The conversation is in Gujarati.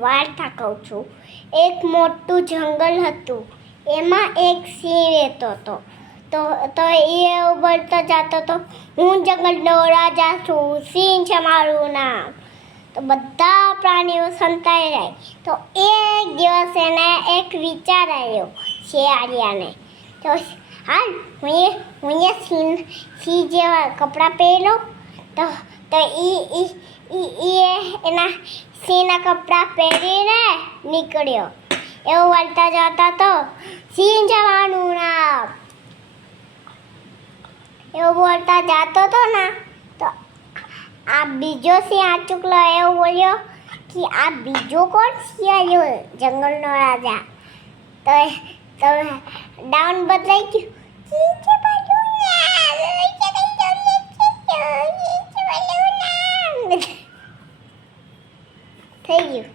વાર્તા કહું છું. એક મોટું જંગલ હતું. એમાં એક સિંહ રહેતો હતો. તો એ બોલતો જતો હતો, હું જંગલનો રાજા છું, સિંહ છે મારું નામ. તો બધા પ્રાણીઓ સંતાઈ જાય. તો એક દિવસ એને એક વિચાર આવ્યો શિયાળિયાને. તો હાલ હું સિંહ જેવા કપડાં પહેરી લઉં. તો એના સિંહના કપડાં પહેરીને નીકળ્યો. એવું બોલતા જતા તો સિંહ જવાનું નામ. એવું બોલતા જતો હતો ને તો આ બીજો સિંહ આચુકલો એવું બોલ્યો કે આ બીજો કોણ શિયાળિયો જંગલનો રાજા. તો ડાઉન બદલાઈ ગયું. થઈ ગયું.